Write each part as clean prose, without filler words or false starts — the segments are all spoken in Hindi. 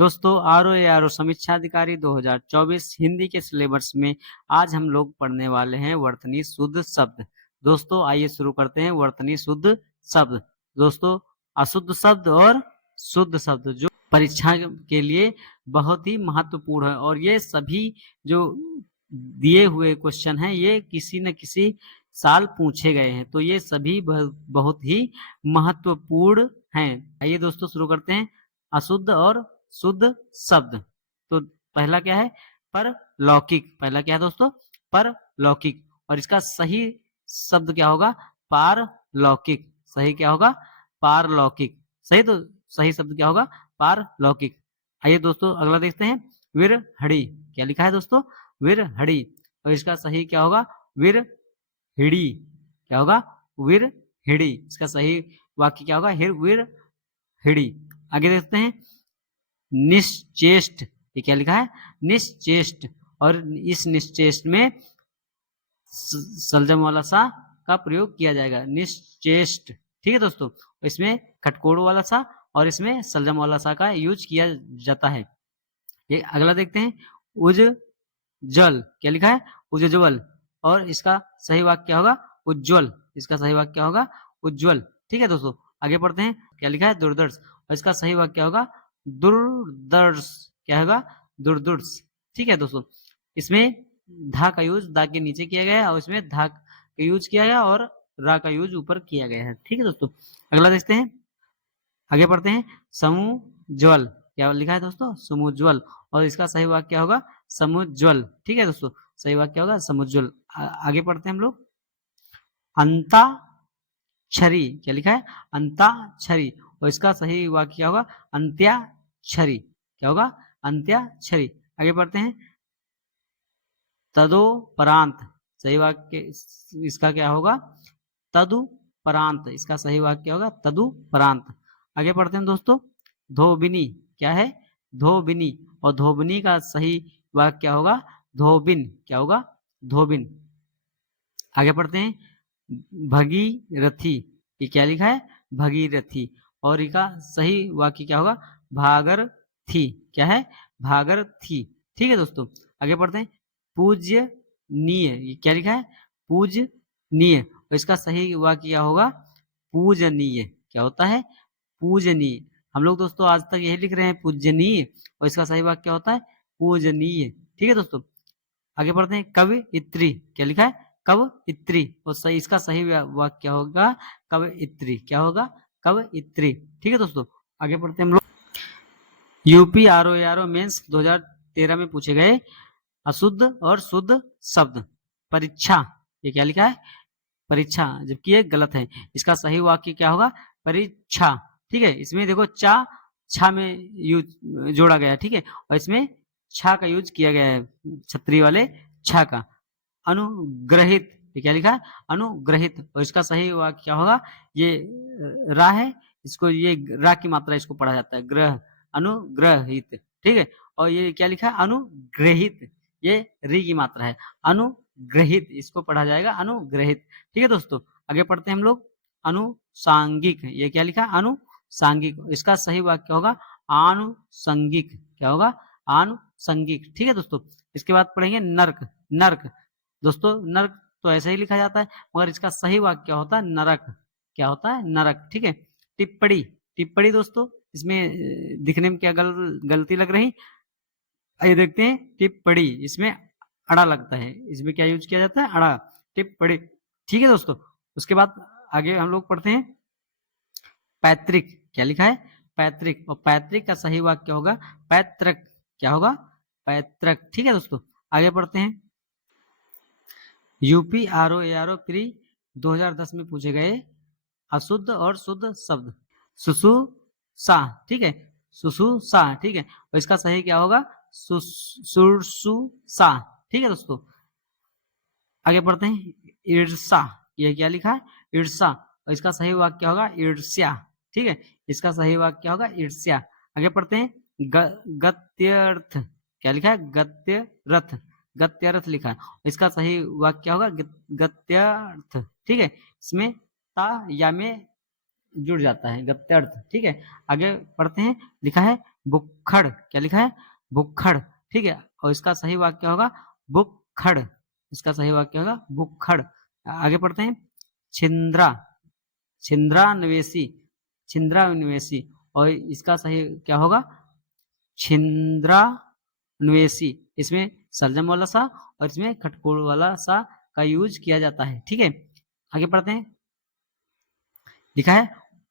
दोस्तों आर ओ समीक्षा अधिकारी 2024 हिंदी के सिलेबस में आज हम लोग पढ़ने वाले हैं वर्तनी शुद्ध शब्द। दोस्तों आइए शुरू करते हैं वर्तनी शुद्ध शब्द। दोस्तों अशुद्ध शब्द और शुद्ध शब्द जो परीक्षा के लिए बहुत ही महत्वपूर्ण है और ये सभी जो दिए हुए क्वेश्चन हैं ये किसी न किसी साल पूछे गए हैं, तो ये सभी बहुत ही महत्वपूर्ण हैं। आइए दोस्तों शुरू करते हैं अशुद्ध और शुद्ध शब्द। तो पहला क्या है? परलौकिक। पहला क्या है दोस्तों? परलौकिक। और इसका सही शब्द क्या होगा? पारलौकिक। सही क्या होगा? पारलौकिक। सही, तो सही शब्द क्या होगा? पारलौकिक। आइए दोस्तों अगला देखते हैं विरहड़ी। क्या लिखा है दोस्तों? विरहड़ी। और इसका सही क्या होगा? विरहिड़ी। क्या होगा? विरहिड़ी। इसका सही वाक्य क्या होगा? विरहिड़ी। आगे देखते हैं निश्चेष्ट। ये क्या लिखा है? निश्चेष्ट। और इस निश्चेष्ट में सलजम वाला सा का प्रयोग किया जाएगा। निश्चेष्ट। ठीक है दोस्तों, इसमें खटकोड़ वाला सा और इसमें सलजम वाला सा का यूज किया जाता है। ये अगला देखते हैं उज्जवल। क्या लिखा है? उज्जवल। और इसका सही वाक्य क्या होगा? उज्जवल। इसका सही वाक्य क्या होगा? उज्जवल। ठीक है दोस्तों, आगे पढ़ते हैं। क्या लिखा है? दुर्दर्श। और इसका सही वाक्य क्या होगा? दुर्दर्श। क्या होगा? दुर्दर्श। ठीक है दोस्तों, इसमें धा का यूज दा के नीचे किया गया है और इसमें धा का यूज किया गया और रा का यूज ऊपर किया गया है। ठीक है दोस्तों, अगला देखते हैं। आगे पढ़ते हैं समुज्वल। क्या लिखा है दोस्तों? समुज्वल। और इसका सही वाक्य क्या होगा? समुज्वल। ठीक है दोस्तों, सही वाक्य क्या होगा? समुज्वल। आगे पढ़ते हैं हम लोग अंताक्षरी। क्या लिखा है? अंताक्षरी। और इसका सही वाक्य क्या होगा? अंत्याक्षरी। क्या होगा? अंत्याक्षरी। आगे पढ़ते हैं तदोपरांत। सही वाक्य इसका क्या होगा? तदुपरांत। इसका सही वाक्य क्या होगा? तदुपरांत। आगे पढ़ते हैं दोस्तों धोबिनी। क्या है? धोबिनी। और धोबिनी का सही वाक्य क्या होगा? धोबिन। क्या होगा? धोबिन। आगे पढ़ते हैं भगीरथी। ये क्या लिखा है? भगीरथी। और इसका सही वाक्य क्या होगा? भागरथी। क्या है? भागरथी। ठीक है दोस्तों, आगे पढ़ते हैं पूज्यनीय। ये क्या लिखा है? पूजनीय। और इसका सही वाक्य क्या होगा? पूजनीय। क्या होता है? पूजनीय। हम लोग दोस्तों आज तक यही लिख रहे हैं पूजनीय, और इसका सही वाक्य क्या होता है? पूजनीय। ठीक है दोस्तों, आगे बढ़ते हैं कवयित्री। क्या लिखा है? कवयित्री। और सही इसका सही वाक्य क्या होगा? कवयित्री। क्या होगा? कवयित्री। ठीक है दोस्तों, आगे बढ़ते हैं हम लोग यूपी आर ओ मेंस 2013 में पूछे गए अशुद्ध और शुद्ध शब्द। परीक्षा। ये क्या लिखा है? परीक्षा, जबकि ये गलत है। इसका सही वाक्य क्या होगा? परीक्षा। ठीक है, इसमें देखो चा छा में यूज जोड़ा गया है। ठीक है, और इसमें छा का यूज किया गया है, छतरी वाले छा का। अनुग्रहित। ये क्या लिखा है? अनुग्रहित। और इसका सही वाक्य क्या होगा? ये रा है, इसको ये रा की मात्रा इसको पढ़ा जाता है ग्रह। अनुग्रहित। ठीक है, और ये क्या लिखा है? अनुग्रहित। ये री की मात्रा है। अनुग्रहित, इसको पढ़ा जाएगा अनुग्रहित। ठीक है दोस्तों, आगे पढ़ते हैं हम लोग अनुसांगिक। ये क्या लिखा है? अनुसांगिक। इसका सही वाक्य होगा आनुसंगिक। क्या होगा? आनुसंगिक। ठीक है दोस्तों, इसके बाद पढ़ेंगे नर्क। नर्क दोस्तों, नर्क तो ऐसे ही लिखा जाता है, मगर इसका सही वाक्य क्या होता है? नरक। क्या होता है? नरक। ठीक है, टिप्पणी। टिप्पणी दोस्तों, इसमें दिखने में क्या गलती लग रही? आइए देखते हैं टिप्पणी। इसमें अड़ा लगता है, इसमें क्या यूज किया जाता है? अड़ा। टिप्पणी। ठीक है दोस्तों, उसके बाद आगे हम लोग पढ़ते हैं पैतृक। क्या लिखा है? पैतृक। और पैतृक का सही वाक्य क्या होगा? पैतृक। क्या होगा? पैतृक। ठीक है दोस्तों, आगे पढ़ते हैं यूपी आर ओ प्री 2010 में पूछे गए अशुद्ध और शुद्ध शब्द। सुसुसा। ठीक है, सुसुसा। ठीक है, और इसका सही क्या होगा? सुरसुसा। ठीक है दोस्तों, आगे पढ़ते हैं ईर्षा। ये क्या लिखा है? ईर्षा। और इसका सही वाक्य क्या होगा? ईर्ष्या। ठीक है, इसका सही वाक्य क्या होगा? ईर्ष्या। आगे पढ़ते हैं गत्यर्थ। क्या लिखा है? गत्यरथ। गत्यरथ लिखा है, इसका सही वाक्य क्या होगा? गत्यर्थ। ठीक है, इसमें ता या में जुड़ जाता है, गत्यर्थ। ठीक है, आगे पढ़ते हैं, लिखा है बुक्खड़, क्या लिखा है, बुक्खड़, ठीक है। और इसका सही वाक्य क्या होगा, बुक्खड़, इसका सही वाक्य होगा बुक्खड़। आगे पढ़ते हैं, छिंद्रा, छिंद्रान्वेषी, छिंद्रान्वेषी, और इसका सही क्या होगा, छिंद्रान्वेषी। इसमें सर्जम वाला सा और इसमें खटकोड़ वाला सा का यूज किया जाता है, ठीक है। आगे पढ़ते हैं, लिखा है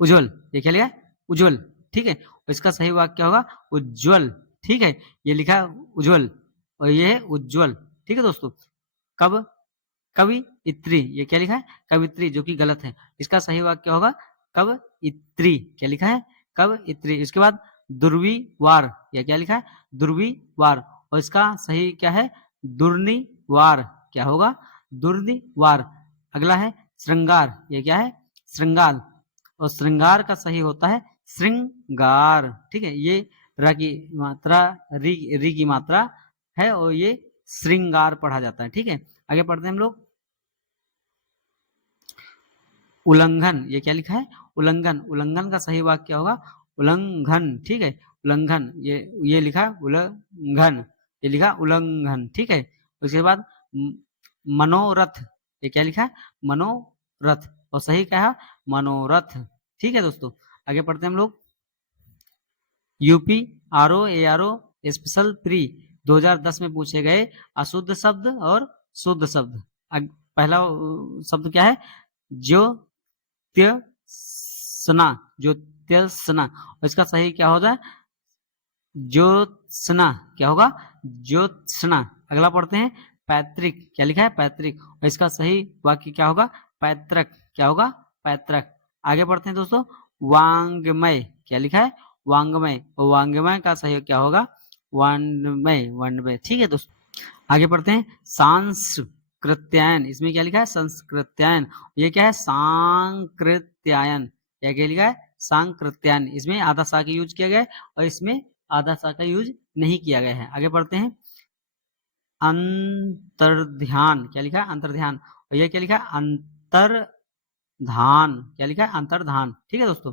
उज्जवल, ये क्या लिखा है, उज्जवल, ठीक है। और इसका सही वाक्य क्या होगा, उज्जवल, ठीक है। ये लिखा है उज्जवल और ये है उज्जवल, ठीक है दोस्तों। कब, कवियत्री, ये क्या लिखा है, कवियत्री, जो कि गलत है। इसका सही वाक्य क्या होगा, कवियत्री, क्या लिखा है, कवियत्री। इसके बाद दुर्विवार, ये क्या लिखा है, दुर्विवार, और इसका सही क्या है, दुर्निवार, क्या होगा, दुर्निवार। अगला है श्रृंगार, ये क्या है, श्रृंगार, और श्रृंगार का सही होता है श्रृंगार, ठीक है। ये र की मात्रा, री की मात्रा है और ये श्रृंगार पढ़ा जाता है, ठीक है। आगे पढ़ते हैं हम लोग, उल्लंघन, ये क्या लिखा है, उल्लंघन, उल्लंघन का सही वाक्य क्या होगा, उल्लंघन, ठीक है, उल्लंघन, ये लिखा है उल्लंघन, ये लिखा उल्लंघन, ठीक है। उसके बाद मनोरथ, ये क्या लिखा है, मनोरथ, और सही क्या है, मनोरथ, ठीक है दोस्तों। आगे पढ़ते हैं हम लोग, UP RO ARO special pre 2010 में पूछे गए अशुद्ध शब्द और शुद्ध शब्द। पहला शब्द क्या है, ज्योत्स्ना, ज्योत्स्ना, और इसका सही क्या होता है, ज्योत्स्ना, क्या होगा, ज्योत्स्ना। अगला पढ़ते हैं, पैतृक, क्या लिखा है, पैतृक, और इसका सही वाक्य क्या होगा, पैतृक, क्या होगा, पैतृक। आगे बढ़ते हैं दोस्तों, वांग्मय, क्या लिखा है, वांग्मय, और वांग्मय का सही क्या होगा, वांग्मय, वांग्मय, ठीक है दोस्तों। आगे पढ़ते हैं, सांस्कृत्यायन, इसमें क्या लिखा है, संस्कृत्यायन, ये क्या है, सांकृत्यायन, या क्या लिखा है, सांकृत्यायन। इसमें आधा सा का यूज किया गया है और इसमें आधा सा का यूज नहीं किया गया है। आगे बढ़ते हैं, अंतर्ध्यान, क्या लिखा है, अंतर्ध्यान, और ये क्या लिखा है, अंतर्धान, क्या लिखा है, अंतर्धान, ठीक है दोस्तों।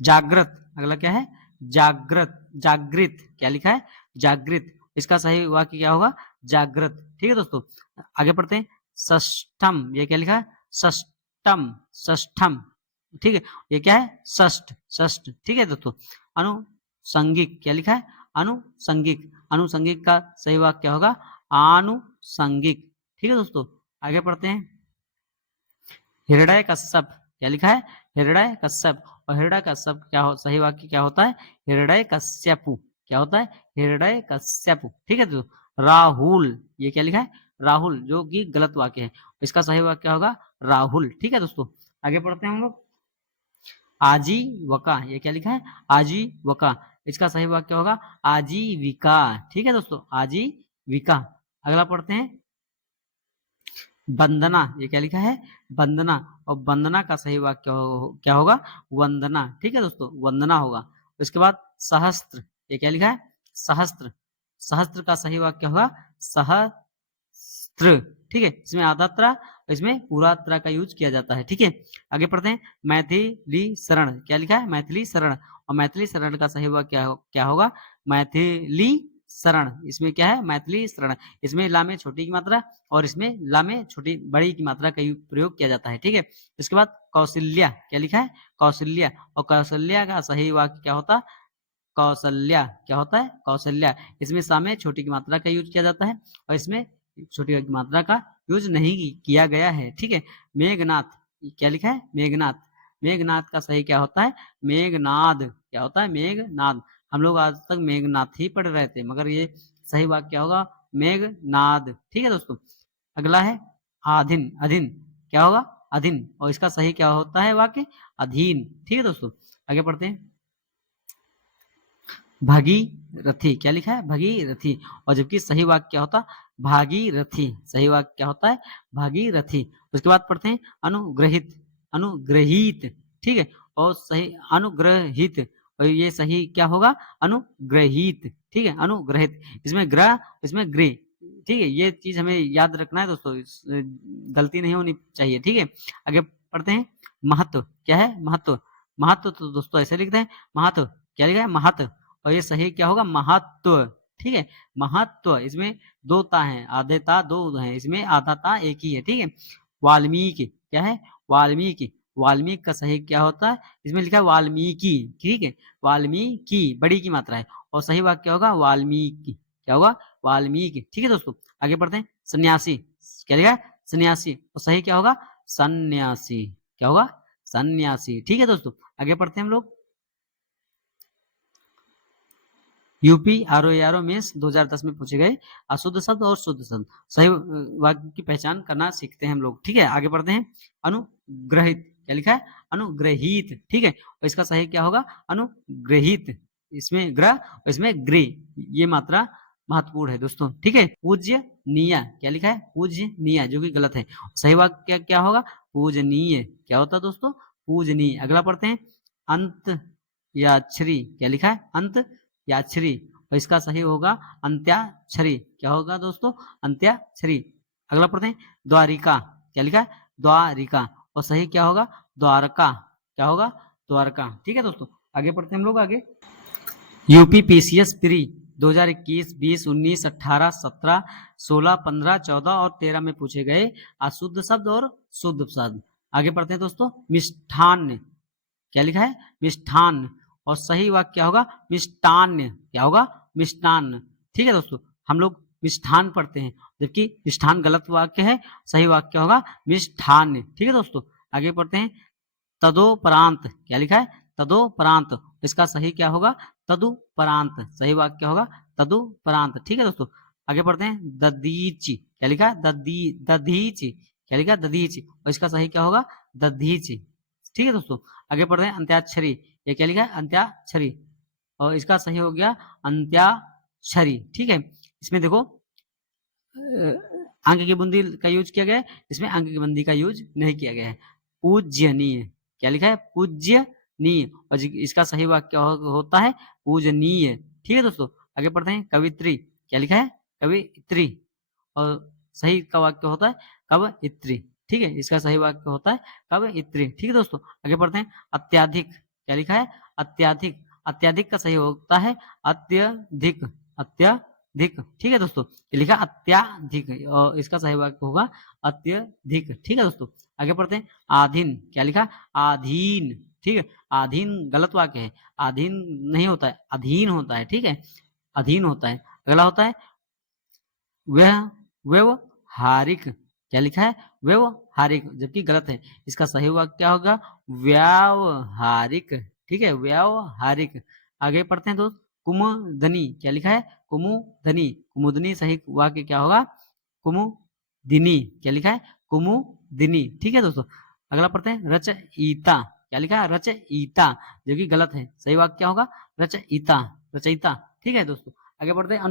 जागृत, अगला क्या है, जागृत, जागृत, क्या लिखा है, जागृत, इसका सही वाक्य क्या होगा, जागृत, ठीक है दोस्तों। आगे पढ़ते हैं, षष्ठम, ये क्या लिखा है, षष्ठम, षष्ठम, ठीक है, ये क्या है, षष्ठ, षष्ठ, ठीक है दोस्तों। अनुसंगिक, क्या लिखा है, अनुसंगिक, अनुसंगिक का सही वाक्य क्या होगा, आनुसंगिक, ठीक है दोस्तों। आगे पढ़ते हैं, हृदय कश्यप, क्या लिखा है, हृदय कश्यप, और हृदय कश्यप क्या हो, सही वाक्य क्या होता है, हृदय कश्यपु, क्या होता है, हृदय कश्यपु, ठीक है दोस्तों। राहुल, ये क्या लिखा है, राहुल, जो कि गलत वाक्य है, इसका सही वाक्य क्या होगा, राहुल, ठीक है दोस्तों। आगे पढ़ते हैं हम लोग, आजीवका, ये क्या लिखा है, आजीवका, इसका सही वाक्य क्या होगा, आजीविका, ठीक है दोस्तों, आजीविका। अगला पढ़ते हैं, वंदना, ये क्या लिखा है, वंदना, और वंदना का सही वाक्य क्या होगा, वंदना, ठीक है दोस्तों, वंदना होगा। उसके बाद सहस्त्र, ये क्या लिखा है, सहस्त्र, सहस्त्र का सही वाक्य होगा सहस्त्र, ठीक है। इसमें आधा त्रा, इसमें पूरा त्रा का यूज किया जाता है, ठीक है। आगे पढ़ते हैं, मैथिली शरण, क्या लिखा है, मैथिली शरण, और मैथिली शरण का सही वाक्य क्या होगा, मैथिली शरण, इसमें क्या है, मैथिली शरण, इसमें ला में छोटी की मात्रा और इसमें ला में छोटी बड़ी की मात्रा का प्रयोग किया जाता है, ठीक है। इसके बाद कौशल्या, क्या लिखा है, कौशल्या, और कौशल्या का सही वाक्य क्या होता है, कौशल्या, क्या होता है, कौशल्या, इसमें सा में छोटी की मात्रा का यूज किया जाता है और इसमें छोटी की मात्रा का यूज नहीं किया गया है, ठीक है। मेघनाथ, क्या लिखा है, मेघनाथ, मेघनाथ का सही क्या होता है, मेघनाद, क्या होता है, मेघनाद। हम लोग आज तक मेघनाथ ही पढ़ रहे थे, मगर ये सही वाक्य क्या होगा, मेघनाद, ठीक है दोस्तों। अगला है आधीन, अधीन, क्या होगा, अधीन, और इसका सही क्या होता है वाक्य, अधीन, ठीक है दोस्तों। आगे पढ़ते हैं, भागीरथी, क्या लिखा है, भागीरथी, और जबकि सही वाक्य क्या होता, भागीरथी, सही वाक्य क्या होता है, भागीरथी। उसके बाद पढ़ते हैं अनुग्रहित, अनुग्रहित, ठीक है, और सही अनुग्रहित, और ये सही क्या होगा, अनुग्रहित, ठीक है, अनुग्रहित, इसमें ग्रह, इसमें गृह, ठीक है। ये चीज हमें याद रखना है दोस्तों, गलती नहीं होनी चाहिए, ठीक है। आगे पढ़ते हैं, महत्व, क्या है, महत्व, महत्व तो दोस्तों ऐसे लिखते हैं, महत्व क्या लिखा है, महत, और ये सही क्या होगा, महत्व, ठीक है, महत्व। इसमें दो ता है, आधे ता दो है, इसमें आधा ता एक ही है, ठीक है। वाल्मीकि क्या है, वाल्मीकि, वाल्मीकि का सही क्या होता है, इसमें लिखा है वाल्मीकि, ठीक है, वाल्मीकि बड़ी की मात्रा है, और सही वाक्य क्या होगा, वाल्मीकि, क्या होगा, वाल्मीकि, ठीक है दोस्तों। आगे पढ़ते हैं, सन्यासी, क्या लिखा है, सन्यासी, और सही क्या होगा, सन्यासी, क्या होगा, सन्यासी, ठीक है दोस्तों। आगे पढ़ते हैं हम लोग, यूपी आरओ मेंस 2010 में पूछे गए अशुद्ध शब्द और शुद्ध शब्द, सही वाक्य की पहचान करना सीखते हैं हम लोग, ठीक है। आगे बढ़ते हैं, अनुग्रहित, क्या लिखा है, अनुग्रहित, ठीक है, और इसका सही क्या होगा, अनुग्रहित, इसमें ग्रह और इसमें गृह, ये मात्रा महत्वपूर्ण है दोस्तों, ठीक है। पूज्य नीय, क्या लिखा है, पूज्य नीय, जो कि गलत है, सही वाक्य क्या होगा, पूजनीय, क्या होता है दोस्तों, पूजनीय। अगला पढ़ते हैं, अंत याक्षरी, क्या लिखा है, अंत याक्षरी, और इसका सही होगा अंत्याक्षरी, क्या होगा दोस्तों, अंत्याक्षरी। अगला पढ़ते हैं, द्वारिका, क्या लिखा है, द्वारिका, और सही क्या होगा, द्वारका, क्या होगा, द्वारका, ठीक है दोस्तों। आगे पढ़ते हैं हम लोग, आगे यूपीपीसीएस प्री 2021, 20, 19, 18, 17, 16, 15, 14 और 13 में पूछे गए अशुद्ध शब्द और शुद्ध शब्द। आगे पढ़ते हैं दोस्तों, मिष्ठान्न, क्या लिखा है, मिष्ठान्न, और सही वाक्य क्या होगा, मिष्टान्न, क्या होगा, मिष्टान्न, ठीक है दोस्तों। हम लोग मिष्ठान पढ़ते हैं, जबकि मिष्ठान गलत वाक्य है, सही वाक्य होगा मिष्ठान्न, ठीक है दोस्तों। आगे पढ़ते हैं, तदोपरांत, क्या लिखा है, तदोपरांत, इसका सही क्या होगा, तदुपरांत, सही वाक्य क्या होगा, तदुपरांत, ठीक है दोस्तों। आगे पढ़ते हैं, ददीची, क्या लिखा है, दधीची, क्या लिखा है, दधीची, और इसका सही क्या होगा, दधीची, ठीक है दोस्तों। आगे पढ़ते हैं, अंत्याक्षरी, ये क्या लिखा है, अंत्याक्षरी, और इसका सही हो गया अंत्याक्षरी, ठीक है। इसमें देखो अंक की बूंदी का यूज किया गया है, इसमें अंक की बूंदी का यूज नहीं किया गया है। पूज्यनीय, क्या लिखा है, पूज्यनीय, और इसका सही वाक्य होता है पूजनीय, ठीक है दोस्तों। आगे पढ़ते हैं, कवित्री, क्या लिखा है, कवित्री, और सही का वाक्य होता है कवयित्री, ठीक है, इसका सही वाक्य होता है कवयित्री, ठीक है दोस्तों। आगे पढ़ते हैं, अत्याधिक, क्या लिखा है, अत्याधिक, अत्याधिक का सही होता है अत्यधिक, अत्यधिक, ठीक है दोस्तों, ये लिखा अत्याधिक, और इसका सही वाक्य होगा अत्यधिक, ठीक है दोस्तों। आगे पढ़ते हैं, आधीन, क्या लिखा, आधीन, ठीक है, आधीन गलत वाक्य है, आधीन नहीं होता है, अधीन होता है, ठीक है, अधीन होता है। अगला होता है, वह व्यवहारिक, क्या लिखा है, व्यवहारिक, जबकि गलत है, इसका सही वाक्य क्या होगा, व्यावहारिक, ठीक है, व्यावहारिक। आगे पढ़ते हैं दोस्त, कुमुदनी, क्या लिखा है, कुमुदनी, कुमुदनी, सही वाक्य क्या होगा, कुमुदिनी, क्या लिखा है, कुमुदिनी, ठीक है दोस्तों। अगला पढ़ते हैं, रचयिता, क्या लिखा है, रचयिता, जो कि गलत है, सही वाक्य क्या होगा, रचयिता, रचयिता, ठीक है दोस्तों। आगे बढ़ते हैं,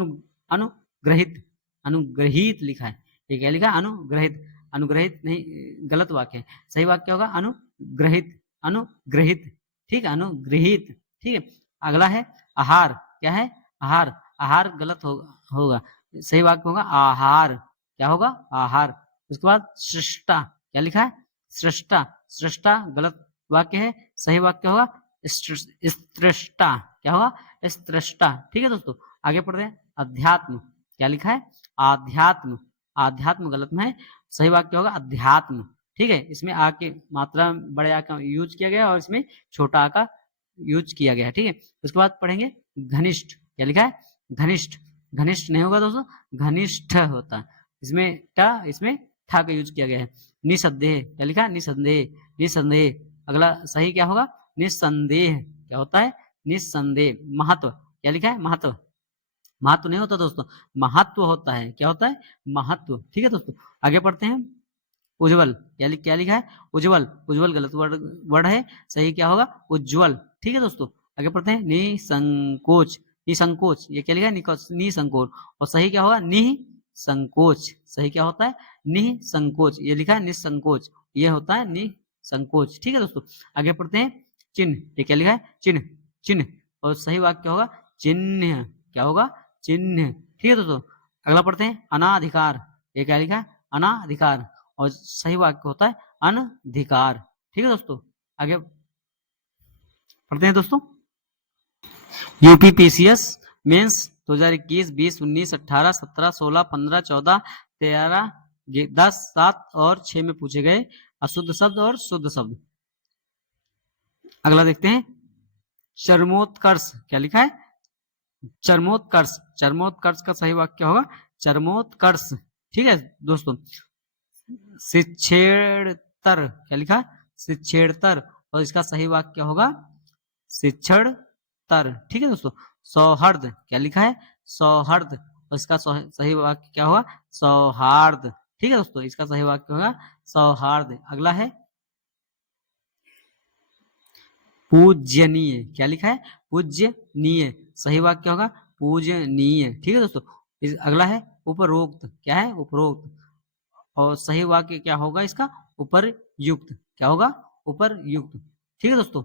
अनुग्रहित, अनुग्रहित लिखा है, ये क्या लिखा है, अनुग्रहित, अनुग्रहित नहीं, गलत वाक्य है, सही वाक्य होगा अनुग्रहित, अनुग्रहित, ठीक है, अनुग्रहित, ठीक है। अगला है आहार, क्या है, आहार, आहार गलत होगा, सही वाक्य होगा आहार, क्या होगा, आहार। उसके बाद सृष्टा, क्या लिखा है, सृष्टा, सृष्टा गलत वाक्य है, सही वाक्य होगा स्त्रष्टा, क्या होगा, स्त्रष्टा, ठीक है दोस्तों। आगे पढ़ते हैं, अध्यात्म, क्या लिखा है, आध्यात्म, आध्यात्म गलत में है, सही वाक्य होगा अध्यात्म, ठीक है। इसमें आ के मात्रा बड़े आ का यूज किया गया और इसमें छोटा आ का यूज किया गया है, ठीक है। उसके बाद पढ़ेंगे घनिष्ठ, क्या लिखा है, घनिष्ठ, घनिष्ठ नहीं होगा दोस्तों, घनिष्ठ होता है, इसमें टा, इसमें था का यूज किया गया है। निसंदेह, क्या लिखा है, निसंदेह, निसंदेह। अगला सही क्या होगा, निसंदेह, क्या होता है, निसंदेह। महत्व, क्या लिखा है, महत्व, महत्व नहीं होता दोस्तों, महत्व होता है, क्या होता है, महत्व, ठीक है दोस्तों। आगे पढ़ते हैं, उज्जवल, क्या लिखा है, उज्जवल, उज्जवल गलत वर्ड है, सही क्या होगा, उज्जवल, ठीक है दोस्तों। आगे पढ़ते हैं, निसंकोच, निसंकोच, ये क्या लिखा है, निसंकोच, और सही क्या होगा, निसंकोच, सही क्या होता है, निसंकोच, ये लिखा है निसंकोच, ये होता है निसंकोच, ठीक है दोस्तों। आगे पढ़ते हैं, चिन्ह, ये क्या लिखा है, चिन्ह, चिन्ह, और सही वाक्य होगा चिन्ह, क्या होगा, चिन्ह, ठीक है दोस्तों। अगला पढ़ते हैं, अनाधिकार, ये क्या लिखा है, अनाधिकार, और सही वाक्य होता है अनधिकार, ठीक है दोस्तों। आगे पढ़ते हैं दोस्तों, यूपीपीसीएस मेंस 2021, 20, 19, 18, 17, 16, 15, 14, 13, 10, 7 और 6 में पूछे गए अशुद्ध शब्द और शुद्ध शब्द। अगला देखते हैं, चरमोत्कर्ष। क्या लिखा है? चरमोत्कर्ष। चरमोत्कर्ष का सही वाक्य होगा चरमोत्कर्ष। ठीक है दोस्तों। शिक्षेड़तर। क्या लिखा है? शिक्षेड़तर। और इसका सही वाक्य होगा शिक्षणतर। ठीक है दोस्तों। सौहार्द। क्या लिखा है? सौहार्द। और इसका सही वाक्य क्या होगा? सौहार्द। ठीक है दोस्तों, इसका सही वाक्य होगा सौहार्द। अगला है पूजनीय। क्या लिखा है? पूजनीय। सही वाक्य होगा पूजनीय। ठीक है दोस्तों। अगला है उपरोक्त। क्या है? उपरोक्त। और सही वाक्य क्या होगा इसका? उपरयुक्त। क्या होगा? उपरयुक्त। ठीक है दोस्तों।